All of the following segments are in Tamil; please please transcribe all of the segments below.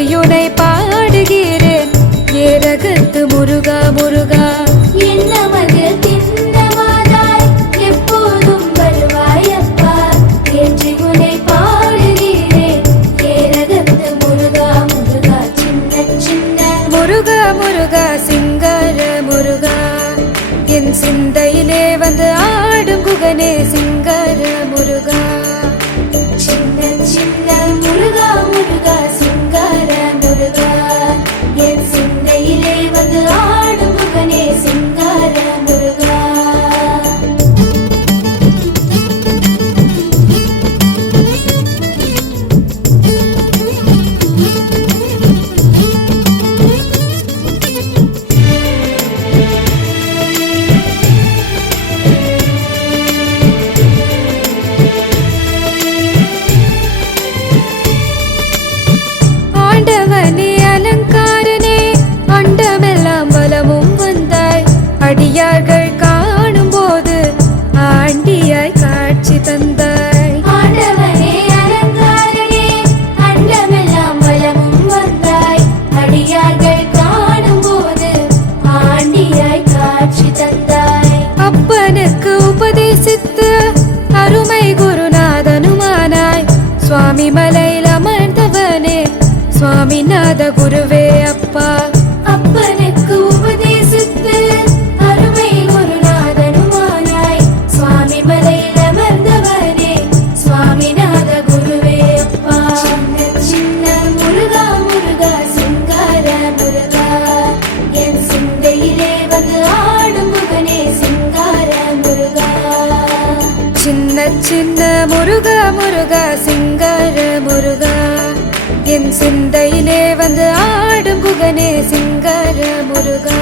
போற்றியுனை பாடுகிறேன் ஏரகத்து முருகா முருகா. என்னமது திண்ணமாதாய் எப்போதும் வருவாயப்பா, ஏற்றி உனை பாடுகிறேன் ஏரகத்து முருகா முருகா. சின்ன சின்ன முருகா முருகா சிங்கார முருகா, என் சிந்தையிலே வந்து ஆடும் குகனே சிங்கார முருகா. சின்ன சின்ன முருகா முருகா சிங்கார முருகா, என் சிந்தையிலே வந்து ஆடும் முகனே சிங்கார முருகா. ஆண்டவனே அலங்காரனே அண்டமெல்லாம் பலமும் வந்தாய், அடியார்கள் காணும் போது ஆண்டியாய் காட்சி தந்தாய். ஆண்டவனே அலங்காரனே அண்டமெல்லாம் பலமும் வந்தாய், அடியார்கள் காணும் போது ஆண்டியாய் காட்சி தந்தாய். அப்பனுக்கு உபதேசித்து அருமை குருநாதனுமானாய், சுவாமி மலையில் அமர்ந்தவனே சுவாமிநாத குருவே அப்பா. அப்பனுக்கு உபதேசித்து அருமை குருநாதனுமானாய், சுவாமி மலையில் அமர்ந்தவனே சுவாமிநாத குருவே அப்பா. சின்ன சின்ன முருகா முருகா சிங்கார முருகா, என் சிந்தையிலே வந்து ஆடும் முகனே சிங்கார முருகா. சின்ன சின்ன முருகா முருகா சிங்கார முருகா, என் சிந்தையிலே வந்து ஆடும் குகனே சிங்கார முருகா.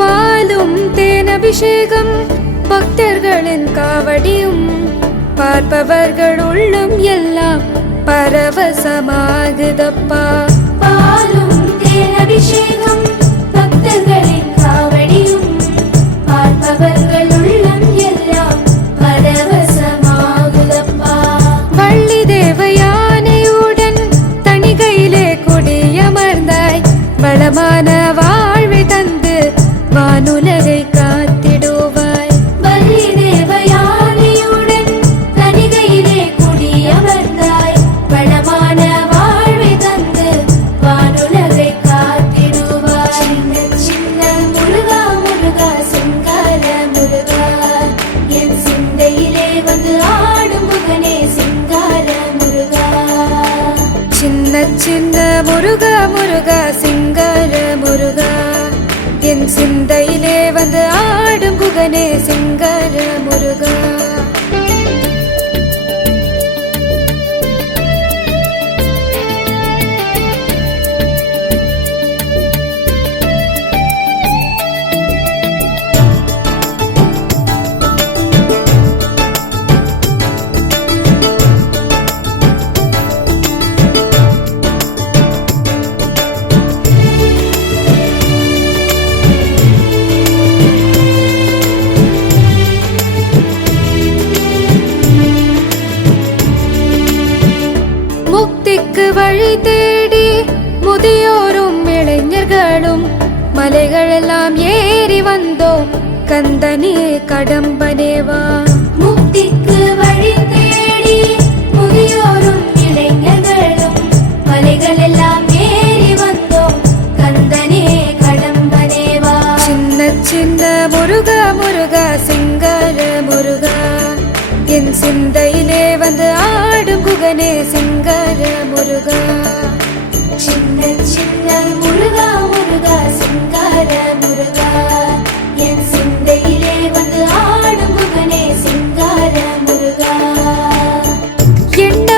பாலும் தேனபிஷேகம் பக்தர்களின் காவடியும், பார்ப்பவர்கள் உள்ளம் எல்லாம் பரவசமாகுதப்பா. பாலும் தேனபிஷேகம் பக்தர்களின் காவடியும், பார்ப்பவர்கள் உள்ளம் எல்லாம் பரவசமாகுதப்பா. வள்ளி தேவயானையுடன் தணிகையிலே குடியமர்ந்தாய், வளமான வாழ்வை தந்து வானுலகை காத்திடுவாய். வள்ளி தேவயானையுடன் தணிகையிலே குடியமர்ந்தாய், வளமான வாழ்வை தந்து வானுலகை காத்திடுவாய். சின்ன சின்ன முருகா முருகா சிங்கார முருகா, என் சிந்தையிலே வந்து ஆடும் முகனே சிங்கார முருகா. சின்ன சின்ன முருகா முருகா சிங்கார முருகா, என் சிந்தையிலே வந்து ஆடும் குகனே சிங்கார முருகா. முக்திக்கு வழி தேடி முதியோரும் இளைஞர்களும் மலைகளெல்லாம் ஏறி வந்தோம், கந்தனே கடம்பனேவா. முக்திக்கு வழி தேடி முதியோரும் இளைஞர்களும் மலைகளெல்லாம் ஏறி வந்தோம், கந்தனே கடம்பனேவா. சின்ன சின்ன முருகா முருகா சிங்கார முருகா, என் சிந்தையிலே வந்து ஆடும் குகனே சிங்கார முருகா. சின்ன சின்ன முருகா முருகா சிங்கார முருகா, என் சிந்தையிலே வந்து ஆடும் முகனே சிங்கார முருகா. எண்ண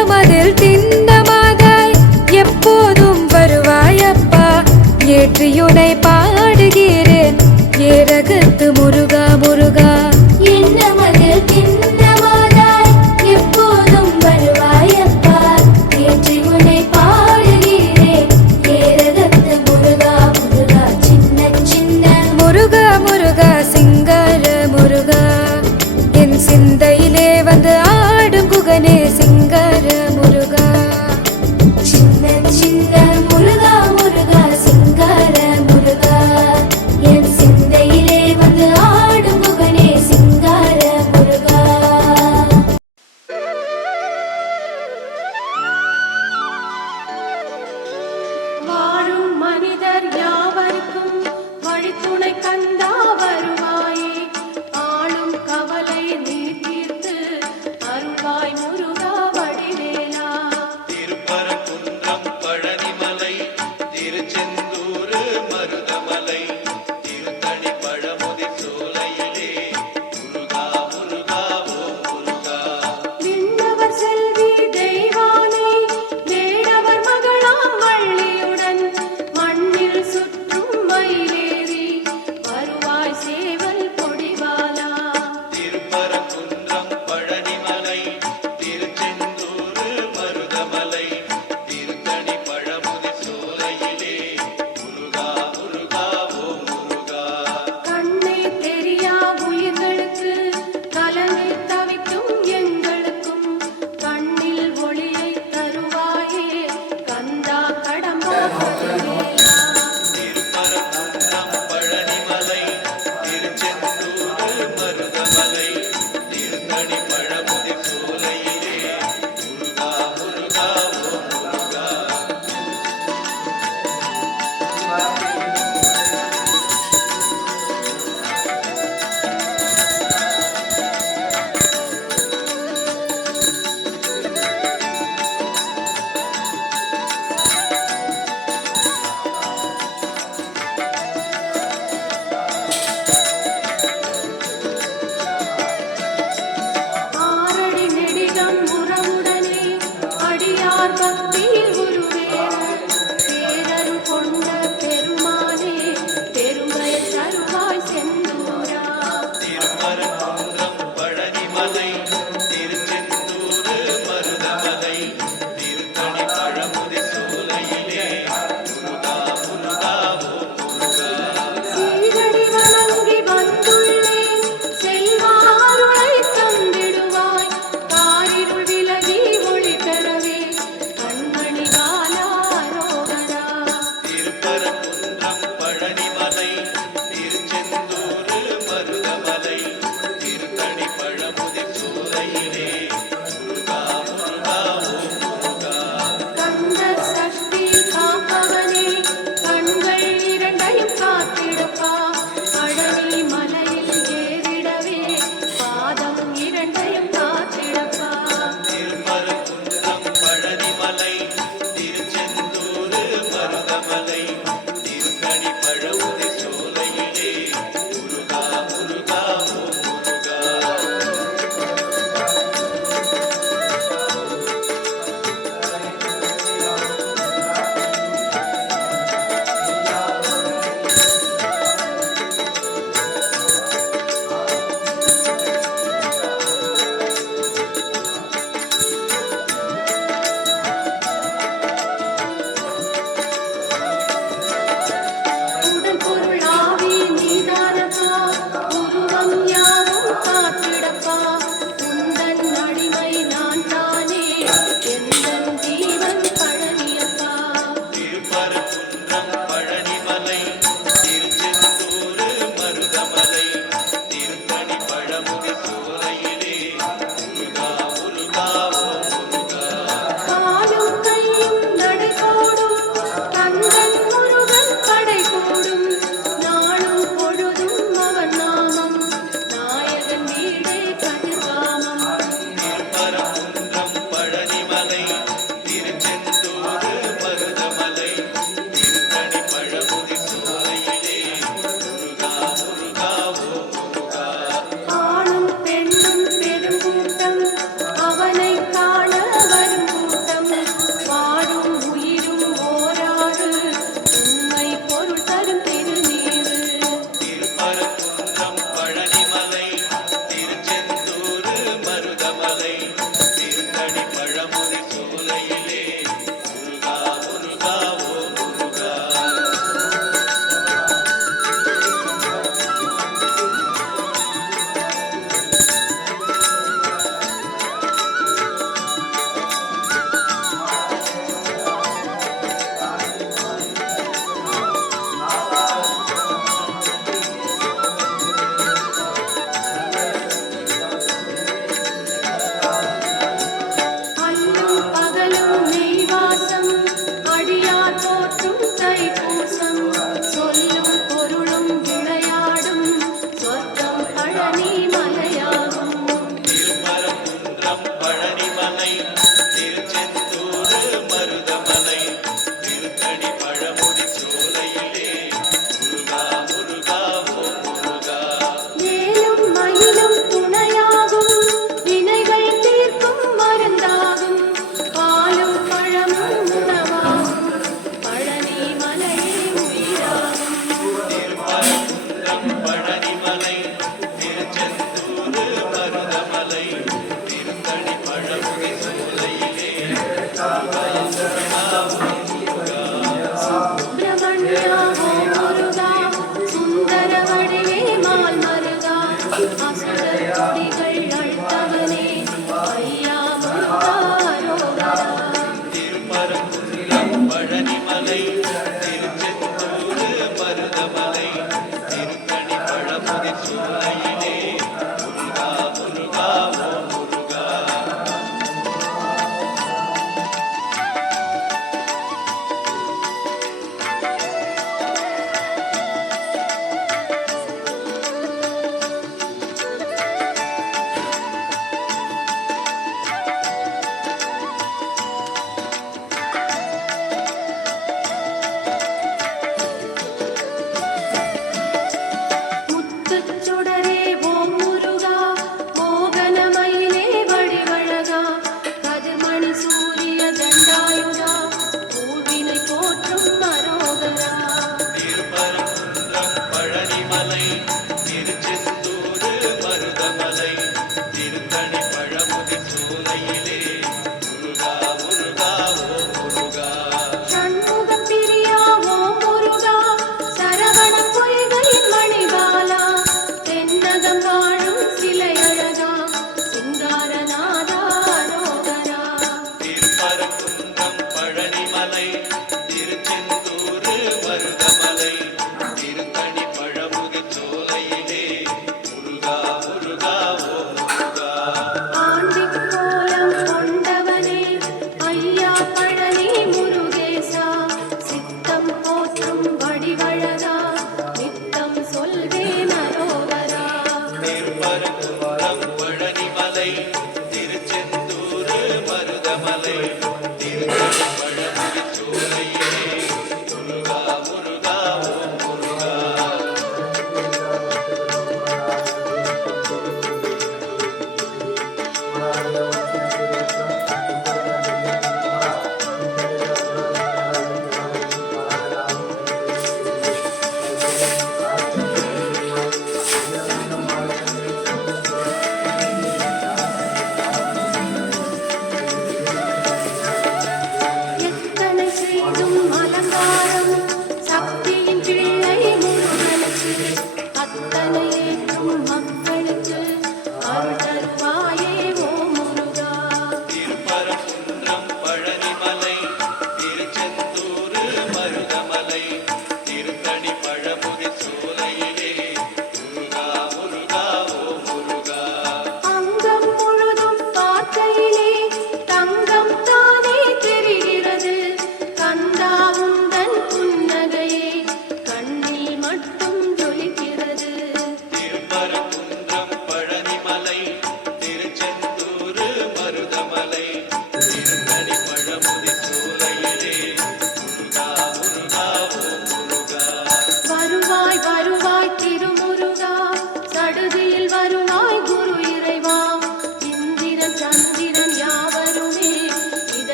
அருள்வாய் முருகா